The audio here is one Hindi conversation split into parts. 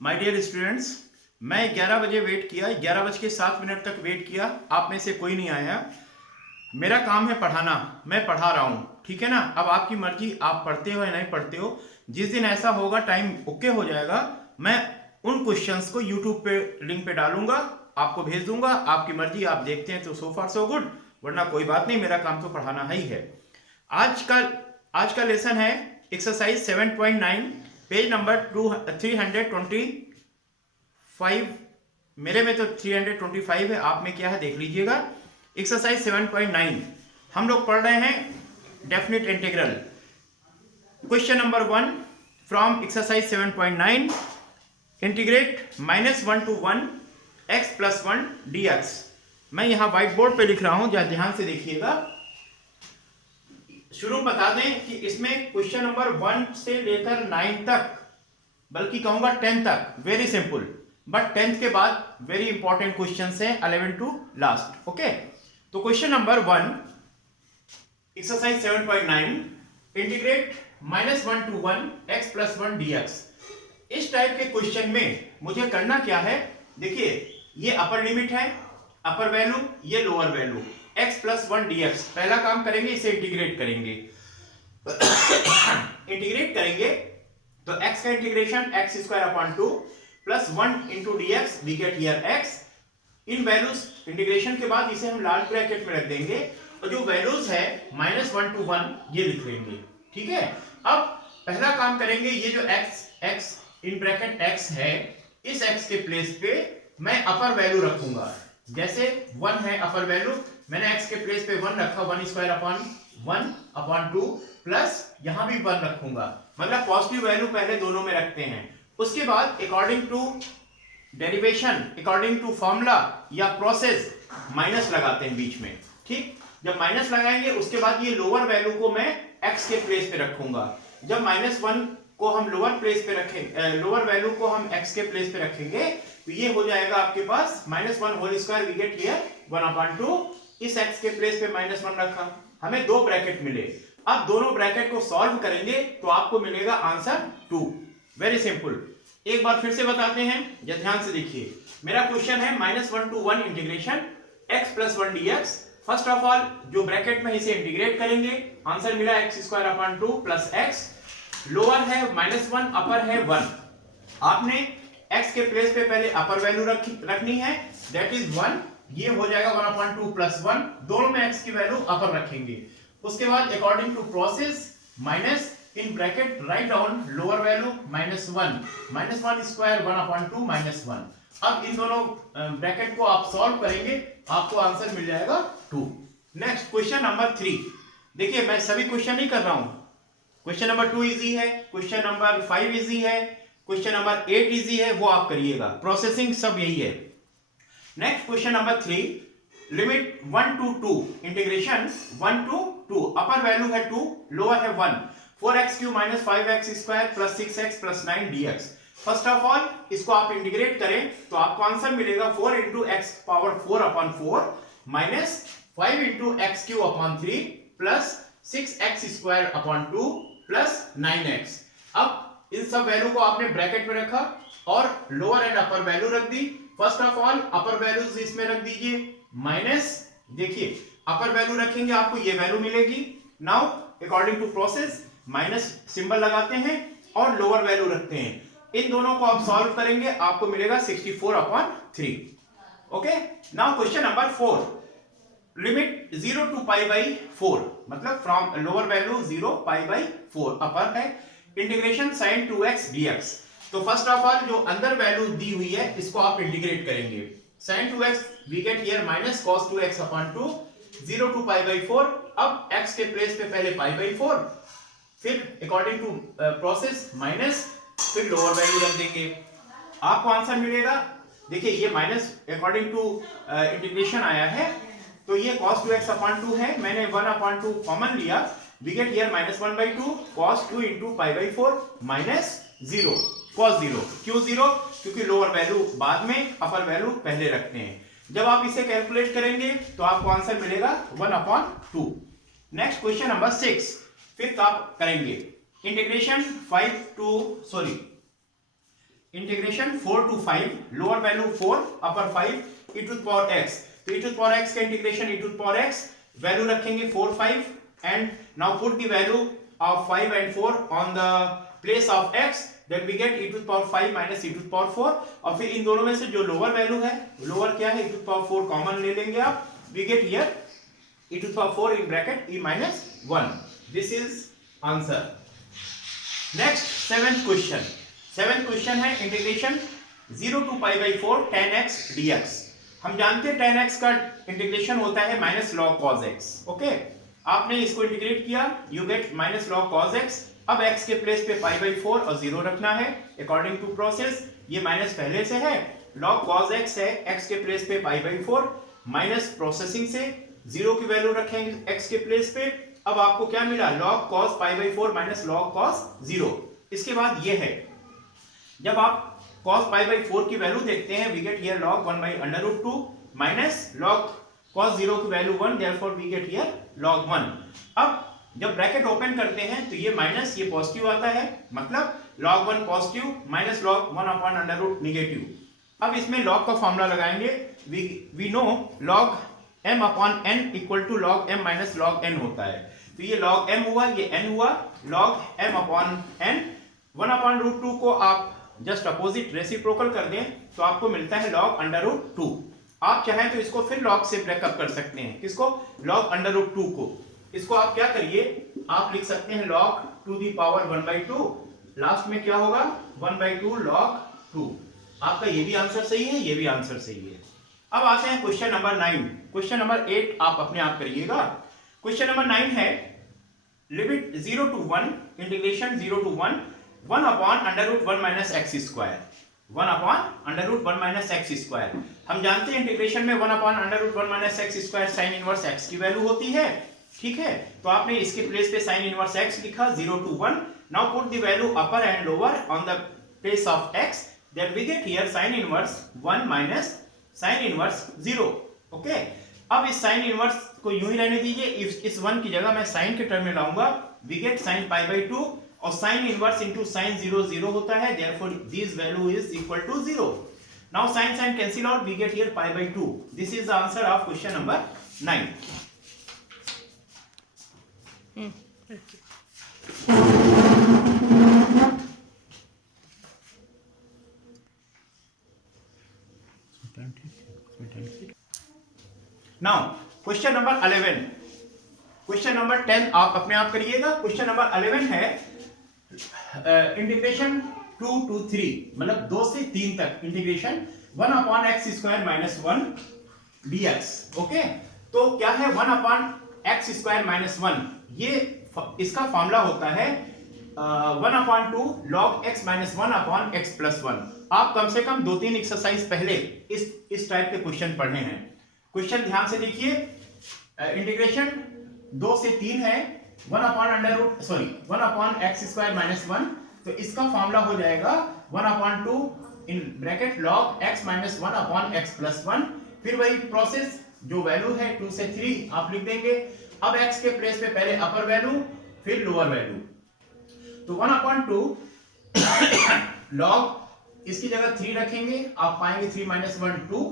माय डियर स्टूडेंट्स, मैं 11 बजे वेट किया, 11:07 तक वेट किया। आप में से कोई नहीं आया। मेरा काम है पढ़ाना, मैं पढ़ा रहा हूँ, ठीक है ना। अब आपकी मर्जी, आप पढ़ते हो या नहीं पढ़ते हो। जिस दिन ऐसा होगा, टाइम ओके हो जाएगा, मैं उन क्वेश्चंस को यूट्यूब पे लिंक पे डालूंगा, आपको भेज दूंगा। आपकी मर्जी, आप देखते हैं तो सो फार सो गुड, वरना कोई बात नहीं, मेरा काम तो पढ़ाना ही है। आज का आज का लेसन है एक्सरसाइज 7.9, पेज नंबर 325। मेरे में तो 325 है, आप में क्या है देख लीजिएगा। एक्सरसाइज 7.9 हम लोग पढ़ रहे हैं definite integral. Question number 1 from exercise 7.9, integrate -1 to 1 x + 1 dx। मैं यहाँ व्हाइट बोर्ड पे लिख रहा हूँ, जरा ध्यान से देखिएगा। शुरू बता दें कि इसमें क्वेश्चन नंबर 1 से लेकर 9 तक, बल्कि कहूंगा 10 तक, वेरी सिंपल, बट 10th के बाद वेरी इंपॉर्टेंट क्वेश्चंस हैं 11 टू लास्ट। ओके, तो question number 1 exercise 7.9, integrate -1 to 1 x + 1 dx। इस टाइप के क्वेश्चन में मुझे करना क्या है, देखिए ये अपर लिमिट है, अपर वैल्यू, ये लोअर वैल्यू, x + 1 dx। पहला काम करेंगे, इसे इंटीग्रेट करेंगे। इंटीग्रेट करेंगे तो x का integration x² + 1 * dx, we get here x। इन वैल्यूज इंटीग्रेशन के बाद इसे हम लार्ज ब्रैकेट में रख देंगे, और जो वैल्यूज है -1 to 1 ये लिख लेंगे, ठीक है। अब पहला काम करेंगे, ये जो x इन ब्रैकेट x है, इस x के प्लेस पे मैं अपर वैल्यू रखूंगा। जैसे 1 है अपर वैल्यू, मैंने x के प्लेस पे 1 रखा, 1² 2 प्लस यहां भी 1 रखूंगा, मतलब पॉजिटिव वैल्यू पहले दोनों में रखते हैं। उसके बाद according to derivation, according to formula या प्रोसेस, माइनस लगाते हैं बीच में, ठीक। जब माइनस लगाएंगे उसके बाद ये लोअर वैल्यू को मैं x के प्लेस पे रखूंगा। जब -1 को हम लोअर प्लेस पे रखेंगे, लोअर वैल्यू को हम x के प्लेस पे रखेंगे, तो ये हो जाएगा आपके पास -1² वी गेट हियर 1/2। इस x के प्लेस पे -1 रखा, हमें दो ब्रैकेट मिले। अब दोनों ब्रैकेट को सॉल्व करेंगे तो आपको मिलेगा आंसर 2। Very simple. एक बार फिर से बताते हैं, या ध्यान से देखिए। मेरा क्वेश्चन है -1 to 1 integration x + 1 dx। First of all जो ब्रैकेट में इसे इंटीग्रेट करेंगे, आंसर मिला x² + x। लोअर है -1, अपर है 1। आपने x के प्लेस पे पहले अपर वैल्यू रखनी है, दैट इज 1। ये हो जाएगा 1/2 + 1, दोनों में x की वैल्यू अपर रखेंगे। उसके बाद according to process minus, in bracket write down lower value -1, -1² 1/2 -1। अब इन दोनों ब्रैकेट को आप सॉल्व करेंगे, आपको आंसर मिल जाएगा 2। Next question number 3। देखिए मैं सभी क्वेश्चन नहीं कर रहा हूं। क्वेश्चन नंबर 2 इजी है, क्वेश्चन नंबर 5 इजी है, क्वेश्चन नंबर 8 इजी है, वो आप करिएगा। प्रोसेसिंग सब यही है। Next question number 3, limit 1 to 2, integration 1 to 2, upper value है 2, लोअर है 1, 4x³ - 5x² + 6x + 9 dx। First of all इसको आप इंटीग्रेट करें तो आपको आंसर मिलेगा 4 × x⁴/4 - 5 × x³ + 6x² 2 + 9x। अब इन सब वैल्यू को आपने ब्रैकेट में रखा और लोअर एंड अपर वैल्यू रख दी। First of all upper values इसमें रख दीजिए, माइनस, देखिए अपर वैल्यू रखेंगे आपको ये वैल्यू मिलेगी। Now according to process minus symbol लगाते हैं और लोअर वैल्यू रखते हैं। इन दोनों को आप सॉल्व करेंगे, आपको मिलेगा 64/3। Okay, now question number 4, limit 0 to π/4, मतलब फ्रॉम लोअर वैल्यू 0 π/4, अपर है, इंटीग्रेशन sin 2x dx। तो फर्स्ट ऑफ ऑल जो अंदर वैल्यू दी हुई है इसको आप इंटीग्रेट करेंगे। sin 2x we get here -cos 2x/2, 0 to π/4। अब x के प्लेस पे पहले π/4, फिर अकॉर्डिंग टू प्रोसेस माइनस, फिर लोअर वैल्यू रख देंगे, आपको आंसर मिलेगा। देखिए ये माइनस अकॉर्डिंग टू इंटीग्रेशन आया है, तो ये cos 2x/2 है, मैंने 1/2 कॉमन लिया, we get here -1/2 cos 2 × π/4 -0 cos 0। क्यों 0? क्योंकि लोअर वैल्यू बाद में, अपर वैल्यू पहले रखते हैं। जब आप इसे कैलकुलेट करेंगे तो आपको आंसर मिलेगा 1/2। नेक्स्ट क्वेश्चन नंबर 6, फिफ्थ आप करेंगे। Integration 5 to integration 4 to 5, lower value 4 upper 5 e to the power x, तो e to the power x का integration e to the power x, value रखेंगे 4 5 and now put the value of 5 and 4 on the place of x, then we get e to the power 5 minus e to the power 4, और फिर इन दोनों में से जो लोअर वैल्यू है, लोअर क्या है, e to the power 4 common ले लेंगे आप, we get here e to the power 4 in bracket e minus 1. This is answer. Next seventh question है integration 0 to pi by 4 tan x dx. हम जानते हैं tan x का इंटीग्रेशन होता है minus log cos x. Okay, आपने इसको इंटीग्रेट किया, you get minus log cos x. अब x के प्लेस पे pi by 4 और 0 रखना है अकॉर्डिंग टू प्रोसेस. ये माइनस पहले से है, log cos x है, x के प्लेस पे pi by 4 माइनस प्रोसेसिंग से 0 की वैल्यू रखेंगे x के प्लेस पे. अब आपको क्या मिला, log cos pi by 4 minus log cos 0. इसके बाद ये है, जब आप cos pi by 4 की वैल्यू देखते हैं, we get here log 1 by under root 2 minus log cos 0 की value 1, therefore we get here log 1. अब जब ब्रैकेट ओपन करते हैं तो ये माइनस, ये पॉजिटिव आता है, मतलब log 1 positive minus log 1 upon under root negative. अब इसमें log का फॉर्मूला लगाएंगे, we know log m upon n equal to log m minus log n होता है. तो ये log m हुआ, ये n हुआ, log m upon n. 1 upon root 2 को आप जस्ट अपोजिट रेसिप्रोकल कर दें तो आपको मिलता है log अंडर रूट 2. आप चाहें तो इसको फिर log से ब्रेकअप कर सकते हैं. किसको, log अंडर रूट 2 को. इसको आप क्या करिए, आप लिख सकते हैं log to the power 1/2, last में क्या होगा 1/2 log 2. आपका ये भी आंसर सही है, ये भी आंसर सही है. अब आते हैं क्वेश्चन नंबर 9. क्वेश्चन नंबर 8 आप अपने आप करिएगा. क्वेश्चन नंबर 9 है limit 0 to 1, integration 0 to 1 1 upon under root 1 minus x square. 1 upon under root 1 minus x square. हम जानते हैं इंटीग्रेशन में 1 upon under root 1 minus x square sin inverse x की वैल्यू होती है. ठीक है, तो आपने इसके प्लेस पे sin इनवर्स x लिखा 0 to 1. Now put the value upper and lower on the place of x, then we get here sin inverse 1 minus sin inverse 0. Okay, अब इस sin इनवर्स को यूं ही रहने दीजिए, इस 1 की जगह मैं sin के टर्म में लाऊंगा, we get sin pi by 2, और sin इनवर्स into sin 0 0 होता है, therefore this value is equal to 0. Now sin cancel out, we get here pi by 2. This is the answer of question number 9. Now question number 11. Question number 10 आप अपने आप करिएगा. क्वेश्चन नंबर 11 है इंटीग्रेशन 2 to 3, मतलब 2 से 3 तक integration 1 upon x square minus 1 dx. Okay, तो क्या है 1 upon x square minus 1, ये इसका फॉर्मूला होता है 1 upon 2 log x minus 1 upon x plus 1. आप कम से कम 2-3 एक्सरसाइज पहले इस टाइप के क्वेश्चन पढ़ने हैं. क्वेश्चन ध्यान से देखिए, इंटीग्रेशन 2 से 3 है, 1 upon x square minus 1, तो इसका फॉर्मूला हो जाएगा 1 upon 2 in bracket log x minus 1 upon x plus 1. फिर वही प्रोसेस, जो वैल्यू है 2 से 3 आप लिख देंगे. अब x के प्लेस पे पहले अपर वैल्यू फिर लोअर वैल्यू, तो 1 upon 2 log, इसकी जगह 3 रखेंगे, आप पाएंगे 3 minus 1 2,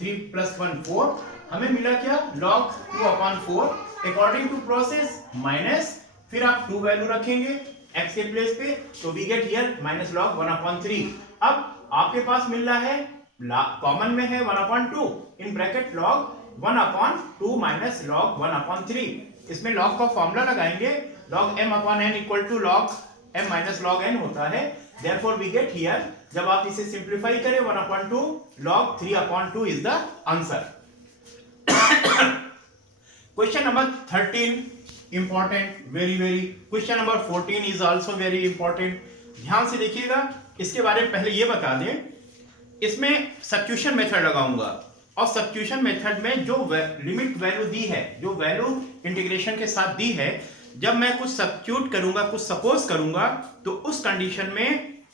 3 plus 1 4, हमें मिला क्या log 2 upon 4 according to process minus, फिर आप 2 वैल्यू रखेंगे x के प्लेस पे, तो we get here minus log 1 upon 3. अब आपके पास मिल रहा है, कॉमन में है 1 upon 2 in bracket log 1 upon 2 minus log 1 upon 3. इसमें log का फॉर्मूला लगाएंगे, log m upon n equal to log m minus log n होता है, therefore we get here, जब आप इसे सिंप्लीफाई करें 1 upon 2 log 3 upon 2 is the answer. Question number 13 important, very. Question number 14 is also very important. ध्यान से देखिएगा. इसके बारे में पहले ये बता दें, इसमें सब्स्टिट्यूशन मेथड लगाऊंगा, और सब्स्टिट्यूशन मेथड में जो लिमिट वैल्यू दी है, जो वैल्यू इंटीग्रेशन के साथ दी है, जब मैं कुछ सब्स्टिट्यूट करूंगा, कुछ सपोज करूंगा, तो उस कंडीशन में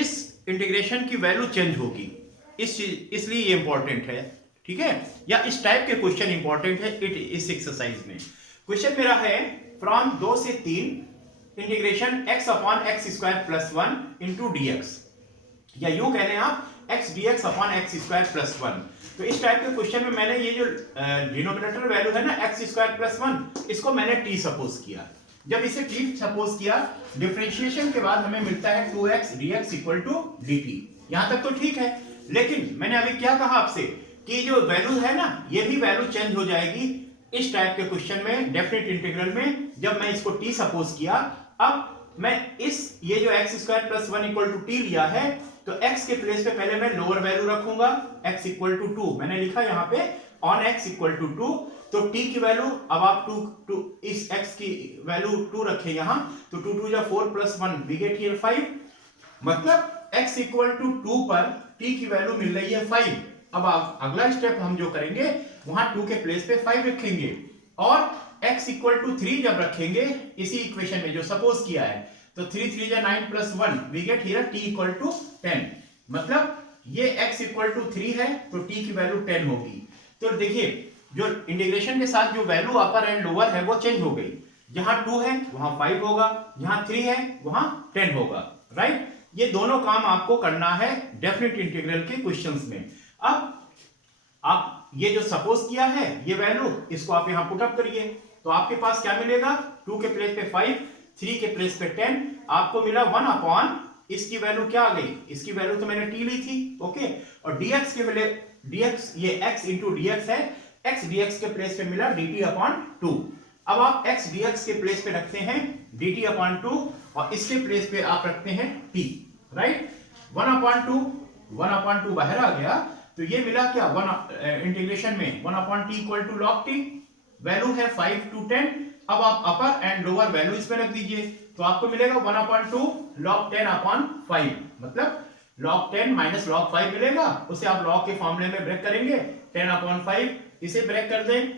इस इंटीग्रेशन की वैल्यू चेंज होगी. इसलिए ये इंपॉर्टेंट है. ठीक है, या इस टाइप के क्वेश्चन इंपॉर्टेंट है इस एक्सरसाइज में. क्वेश्चन मेरा है फ्रॉम 2 से 3 integration x upon x square plus 1 into dx. या यूं कह लें आप x dx upon x square plus 1। तो इस टाइप के क्वेश्चन में मैंने ये जो डिनोमिनेटर वैल्यू है ना x स्क्वायर प्लस 1, इसको मैंने t सपोज किया। जब इसे t सपोज किया, डिफरेंशिएशन के बाद हमें मिलता है 2x dx equal to dt। यहां तक तो ठीक है, लेकिन मैंने अभी क्या कहा आपसे कि जो वैल्यू है ना, ये भी वैल्यू चेंज हो जाएगी इस टाइप के क्वेश्चन में, डेफिनेट इंटीग्रल में। जब मैं इसको t सपोज किया, अब मैं ये जो x square plus 1 equal to T लिया है, तो x के प्लेस पे पहले मैं लोअर वैल्यू रखूंगा, x इक्वल टू 2 मैंने लिखा यहाँ पे ऑन x इक्वल टू 2। तो t की वैल्यू अब आप 2 इस x की वैल्यू 2 रखें यहाँ, तो 2 2 जा 4 प्लस 1 वी गेट हियर 5। मतलब x इक्वल टू 2 पर t की वैल्यू मिल रही है 5। अब अगला स्टेप हम जो करेंगे, वहां 2 के प्लेस पे 5 रखेंगे, और x इक्वल टू 3 जब रखेंगे इसी इक्वेशन में जो सपोज किया है, तो 3 3 जा 9 plus 1 we get here t equal to 10। मतलब ये x इक्वल टू 3 है, तो t की वैल्यू 10 होगी। तो देखिए जो इंटीग्रेशन के साथ जो वैल्यू अपर एंड लोअर है वो चेंज हो गई। जहां 2 है वहां 5 होगा, जहां 3 है वहां 10 होगा, राइट। ये दोनों काम आपको करना है डेफिनेट इंटीग्रल के क्वेश्चंस में। अब आप ये जो सपोज किया है ये वैल्यू, इसको आप यहां पुट अप करिए, तो आपके पास क्या मिलेगा, 2 के प्लेस पे 5, 3 के प्लेस पे 10, आपको मिला 1 अपॉन इसकी वैल्यू क्या आ गई, इसकी वैल्यू तो मैंने t ली थी, ओके। और dx के वैल्यू dx ये x इंटू dx है, x dx के प्लेस पे मिला dt अपॉन 2। अब आप x dx के प्लेस पे रखते हैं dt अपॉन 2, और इसके प्लेस पे आप रखते हैं t, राइट। 1 अपॉन 2 बाहर आ गया, तो ये मिला क्या, 1 इंटीग्रेशन में 1 upon t equal to log t, value है 5 to 10। अब आप अपर एंड लोअर वैल्यू इसमें रख दीजिए, तो आपको मिलेगा 1 अपॉन 2 log 10 अपॉन 5, मतलब log 10 माइनस log 5 मिलेगा, उसे आप log के फॉर्मूले में ब्रेक करेंगे, 10 अपॉन 5 इसे ब्रेक कर दें,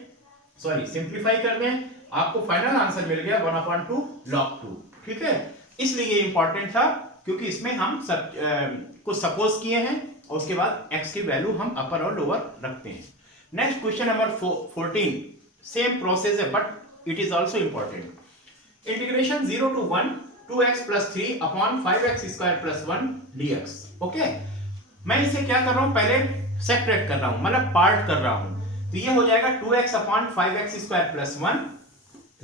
सॉरी सिंप्लीफाई कर दें, आपको फाइनल आंसर मिल गया 1 अपॉन 2 log 2, ठीक है। इसलिए ये इंपॉर्टेंट था, क्योंकि इसमें हम कुछ सपोज किए हैं और उसके बाद x की वैल्यू हम अपर और लोअर रखते हैं। Next question number 14, same process है but it is also important. Integration 0 to 1 2x plus 3 upon 5x square plus 1 dx, okay. मैं इसे क्या कर रहा हूं, पहले सेपरेट कर रहा हूं, मतलब पार्ट कर रहा हूं, तो ये हो जाएगा 2x upon 5x square plus 1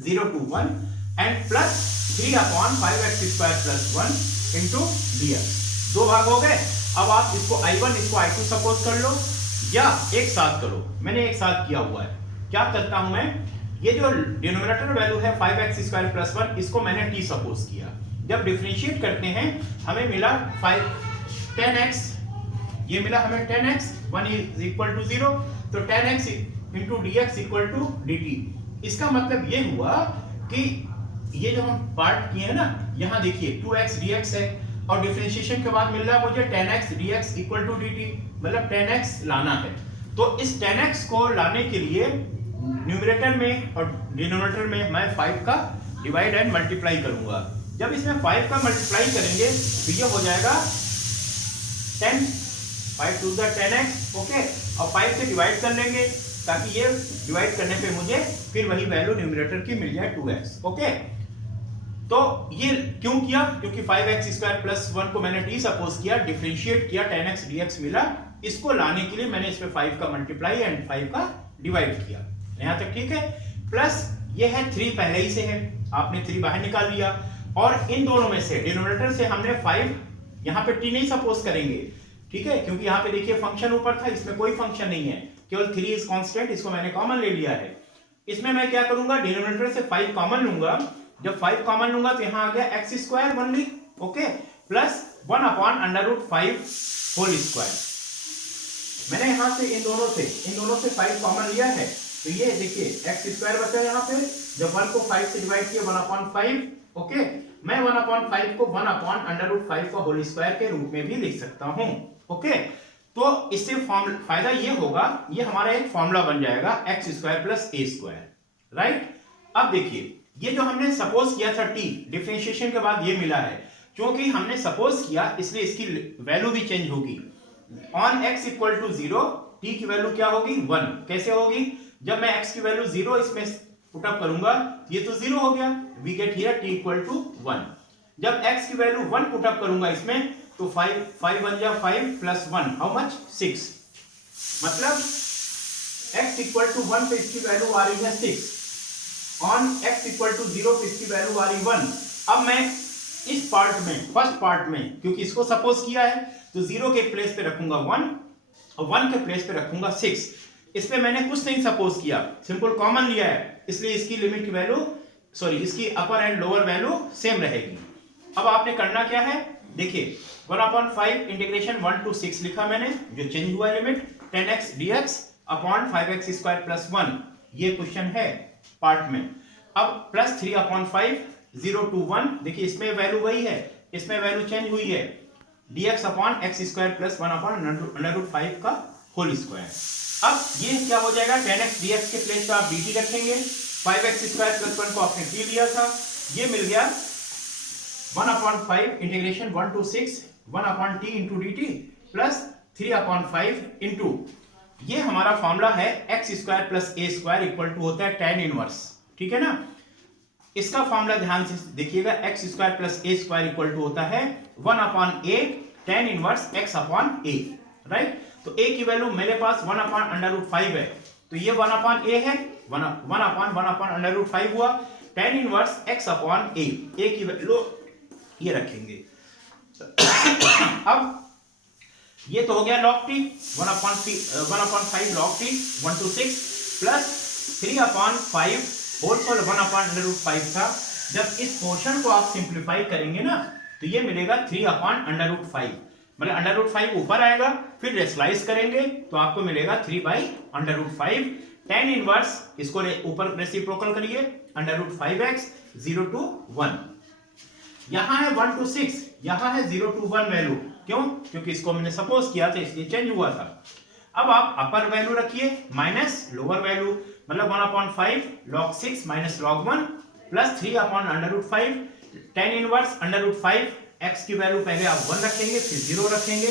0 to 1 and plus 3 upon 5x square plus 1 into dx। दो भाग हो गए। अब आप इसको I1 इसको I2 सपोज कर लो, या एक साथ करो, मैंने एक साथ किया हुआ है। क्या करता हूं मैं, ये जो डिनोमिनेटर वैल्यू है 5x स्क्वायर प्लस 1, इसको मैंने t सपोज किया। जब डिफरेंशिएट करते हैं हमें मिला 10x, ये मिला हमें 10x, 1 इज इक्वल टू 0, तो 10x into dx equal to dt। इसका मतलब ये हुआ कि ये जो हम पार्ट किए हैं ना, यहाँ देखिए 2x dx है, और डिफरेंशिएशन के बाद मिल रहा है मुझे 10x dx equal to dt, मतलब 10x लाना है। तो इस 10x को लाने के लिए न्यूमरेटर में और डिनोमिनेटर में मैं 5 का डिवाइड एंड मल्टीप्लाई करूंगा। जब इसमें 5 का मल्टीप्लाई करेंगे तो ये हो जाएगा 10, 5 to the 10x, ओके, और 5 से डिवाइड कर लेंगे ताकि ये डिवाइड करने पे मुझे फिर वही वैल्यू न्यूमरेटर की मिल जाए 2x, ओके। तो ये क्यों किया, क्योंकि 5x स्क्वायर प्लस 1 को मैंने t सपोज किया, डिफरेंशिएट किया, 10x dx मिला, इसको लाने के लिए मैंने इसमें 5 का मल्टीप्लाई एंड 5 का डिवाइड किया। यहां तक ठीक है। प्लस ये है 3 पहले ही से है, आपने 3 बाहर निकाल लिया, और इन दोनों में से डिनोमिनेटर से हमने 5, यहाँ पे t नहीं सपोज करेंगे, ठीक है, क्योंकि यहाँ पे देखिए फंक्शन ऊपर था, इसमें कोई फंक्शन नहीं है, केवल 3 इज कांस्टेंट, इसको मैंने कॉमन ले लिया है। इसमें मैं क्या करूंगा, डिनोमिनेटर से 5 कॉमन लूंगा, जब 5 कॉमन लूंगा तो यहाँ आ गया x square only, okay, plus 1 upon under root 5 whole square. मैंने यहाँ से इन दोनों से 5 कॉमन लिया है, तो ये देखिए x स्क्वायर बचा यहाँ पे, जब 1 को 5 से डिवाइड किया 1 अपॉन 5, ओके। मैं 1 अपॉन 5 को 1 अपॉन अंडर रूट 5 का होल स्क्वायर के रूप में भी लिख सकता हूँ, ओके। तो इससे फायदा ये होगा, ये हमारा एक फॉर्मूला बन जाएगा x square plus a square, right. अब देखिए ये जो हमने सपोज किया था t, डिफरेंशिएशन के बाद ये मिला है, क्योंकि हमने सपोज किया इसलिए इसकी वैल्यू भी चेंज होगी। On x equal to 0 t की वैल्यू क्या होगी, 1। कैसे होगी, जब मैं x की वैल्यू 0 इसमें पुट अप करूंगा, ये तो 0 हो गया, we get here t equal to 1। जब x की वैल्यू 1 पुट अप करूंगा इसमें, तो 5 बन गया 5 प्लस 1 हाउ मच 6, मतलब x इक्वल टू 1 पे इसकी वैल्यू आ रही है 6, ऑन x इक्वल टू 0 पे इसकी वैल्यू आ रही 1। अब मैं इस पार्ट में, फर्स्ट पार्ट में, क्योंकि इसको सपोज किया है तो 0 के प्लेस पे रखूंगा 1 और 1 के प्लेस पे रखूंगा 6। इसमें मैंने कुछ नहीं सपोज किया, सिंपल कॉमन लिया है, इसलिए इसकी लिमिट की वैल्यू, सॉरी इसकी अपर एंड लोअर वैल्यू सेम रहेगी। अब आपने करना क्या है, देखिए 1/5 इंटीग्रेशन 1 to 6 लिखा मैंने, जो चेंज हुआ limit 10x dx upon 5x square plus 1, ये क्वेश्चन है पार्ट में। अब प्लस 3/5 0 to 1, देखिए इसमें वैल्यू वही है, इसमें वैल्यू चेंज हुई है, dx upon x square plus 1 upon √5 का होल स्क्वायर। अब ये क्या हो जाएगा, 10x dx के प्लेस पे आप dt रखेंगे, 5x स्क्वायर प्लस 1 को आपने t लिया था, ये मिल गया 1/5 integration 1 to 6 1/t into dt plus 3/5 into, ये हमारा फॉर्मूला है x square plus a square equal to होता है tan इनवर्स, ठीक है ना। इसका फॉर्मूला ध्यान से देखिएगा, x square plus a square equal to होता है 1/a tan inverse x upon a, right. तो a की वैल्यू मेरे पास 1/√5 है, तो ये 1/a है, 1/1/√5 हुआ, tan inverse x upon a, a की वैल्यू ये रखेंगे। अब ये तो हो गया log t, 1/5 log t 1 to 6 plus 3/5 whole square 1/√5 था। जब इस पोर्शन को आप सिंप्लीफाई करेंगे ना तो ये मिलेगा 3/√5, मतलब √5 ऊपर आएगा, फिर रेशनलाइज करेंगे तो आपको मिलेगा 3/√5 tan इनवर्स, इसको ऊपर रेसिप्रोकल करिए, √5x 0 to 1, यहां है 1 to 6, यहां है 0 to 1 वैल्यू, क्यों, क्योंकि इसको मैंने सपोज किया था इसलिए चेंज हुआ था। अब आप अपर वैल्यू रखिए माइनस लोअर वैल्यू, मतलब 1/5 log 6 minus log 1 plus 3/√5 tan inverse √5, x की वैल्यू पहले आप 1 रखेंगे फिर 0 रखेंगे,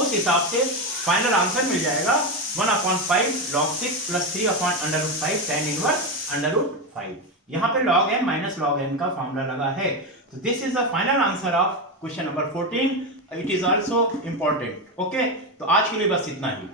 उस हिसाब से फाइनल आंसर मिल जाएगा 1/5 log 6 प्लस 3/√5 tan इनवर्स √5। यहाँ पे log n minus log n का फॉर्मूला लगा है। तो this is the final answer of question number 14। It is also important. Okay, तो आज के लिए बस इतना ही।